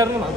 Meron naman.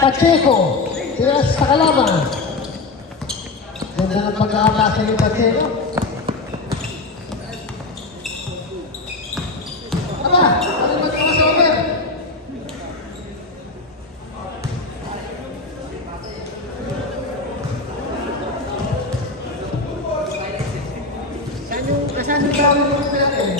Pacheco, tira sa kalaban. Ganda ng pag-aakasa ni Pacheco. Aba, ano ba ito sa open? Saan yung tawag mo natin?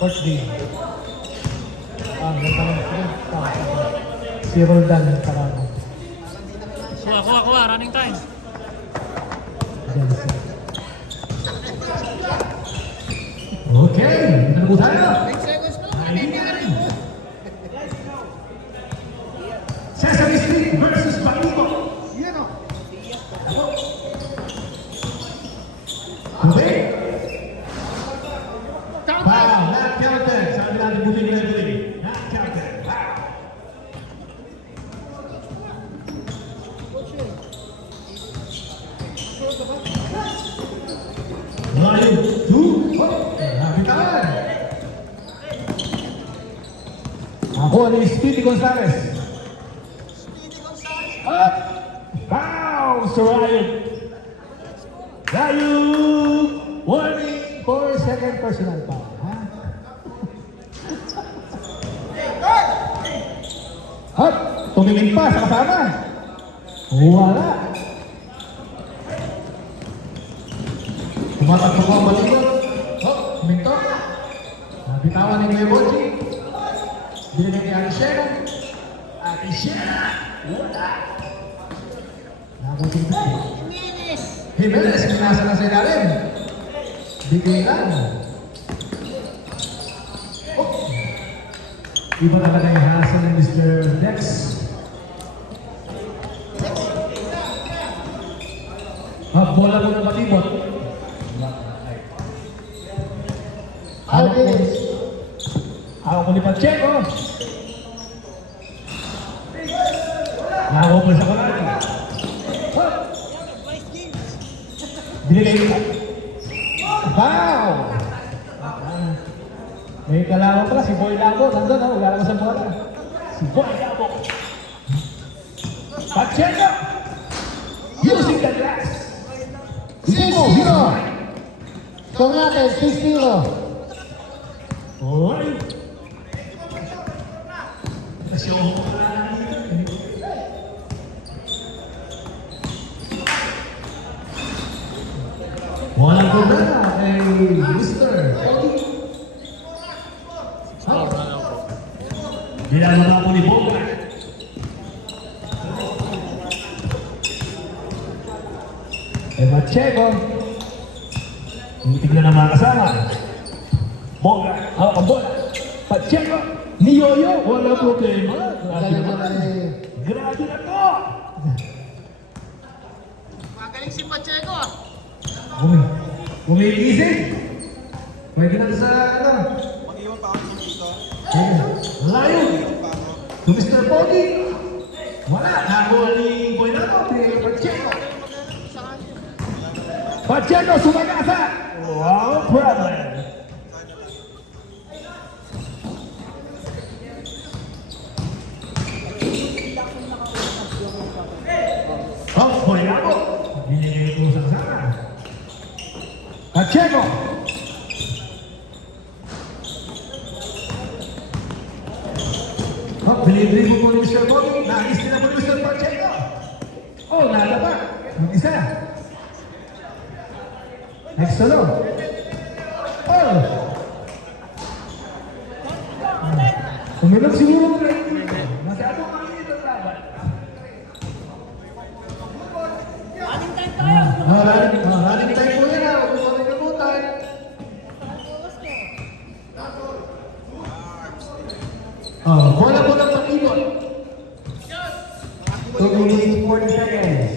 Fourth game. Si Roldan Parano. Kuha, running time. Okay, ano po tayo? Sesame Street versus Paluto. Okay. Wow, not counted. Sabi natin buti nila buti. Not counted. Wow. Line 2. Happy time. Ako ni Speedy Gonzalez. Up. Wow, Sir Ryan. Ryan. Warning for second personal foul. Hop! Tumingin pa sa kasama. Wala. Tumatakbo ko ang malikot. Hop! Minto. Nabitawan ni Kuya Bochi. Binigay ni Arishena. Arishena! Wala. Nabuting na. Jimenez, pinasa na sa ilalim. Bigay lang. Iba talaga yung hasa ng Mr. Dex. Bola mo na batibot. Alves. Ako ko ni Pacheco. Ako po sa kulay. Binigay Binigay. Wow! May kalaban pala, si Boy Labo. Nandun, wala lang sa bola. Si Boy Labo. Pacheco! Using the glass. 6-0. Score natin, 6-0. Oy! Kasi ako walang problema kay Mr. Cody. Ginagawa po ni Bogart. Pacheco. Tingnan ng mga kasama. Bogart, hawak ang bola. Pacheco, ni Yoyo, wala problema. Galing naman eh. Grabe na to! Magaling si Pacheco ah. Umigising. Pwede na sa ano. Mag-iwan pa ako dito. Layo. To Mr. Poggy. Wala. Nakuha ni Boy Labo. Pacheco. Pacheco sumagasa. Wow, problem. Oh, Boy Labo. Binigay ko sa sana. Pacheco. Oh, delivery mo po ni Mr. Bobby. Nagis din na po ni Mr. Pacheco. Oh, nalaba. Yung isa. Next solo. Oh. Uminom siguro mo rin. Masyado maliit ang laban. Running time po yan. Huwag mo rin kabutan. Bola po ng pag-ibon. 2 minutes 40 seconds.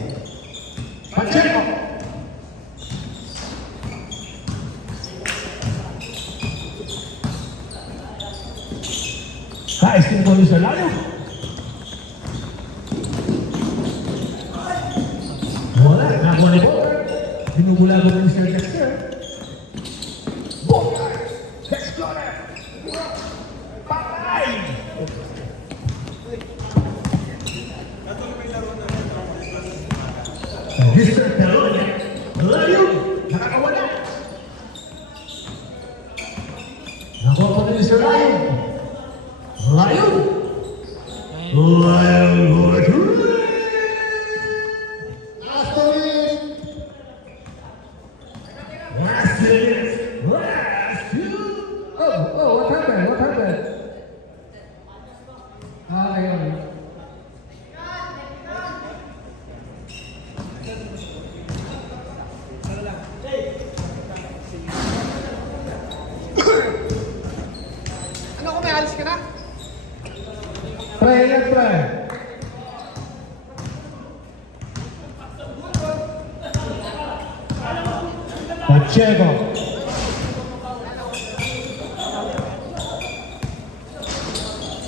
Pacheco. Nais din po sa layo. Wala, nakuha ni Bogart. Binubula ko ng Mr. Dexter. Bogart! Dexter! Patay! Mr. Peronia. Layo! Nakakawala! Nakuha po ni Mr. Lion. Lion! Lion Bogart! Last 2 minutes. Last minute! Last two! Oh, what happened? What happened? Ayun. Ano kung may alis ka na? Try again, try. Pacheco.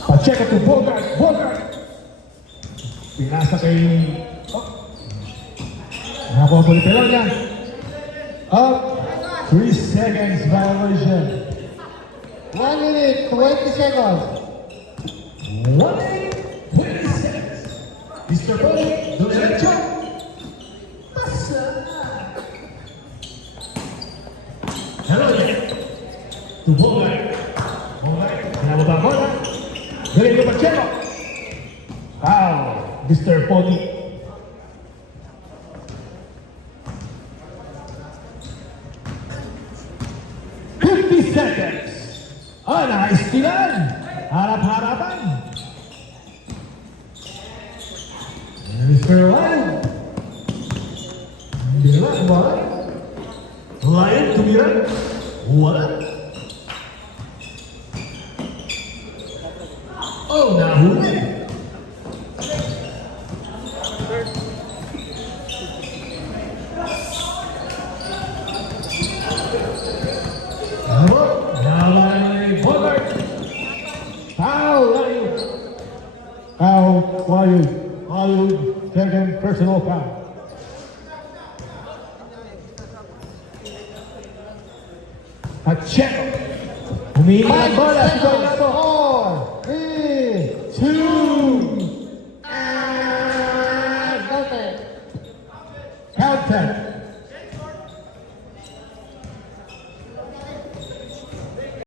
Pacheco to Bogart. Bogart. Pinasa kay... Oh. Nakuha po ni Peronia. Up. 3 seconds violation. 1 minute, 20 seconds. 1 minute, 20 seconds. Mr. Bogey, diretso. Pasa. Hello there. To Bogart. Bogart, pinababa ko na. Galing yung Pacheco. Wow, Mr. Poggy. Seconds. Ah, nakaistilan. Harap-harapan. Mr. Lion. Tumira, wala. Lion, tumira. Wala. Oh, nahuli. Bogart. Foul, Lion, second personal foul. Pacheco. Humihingi ng bola si Coronado. 4, 3, 2. and counter. Counter.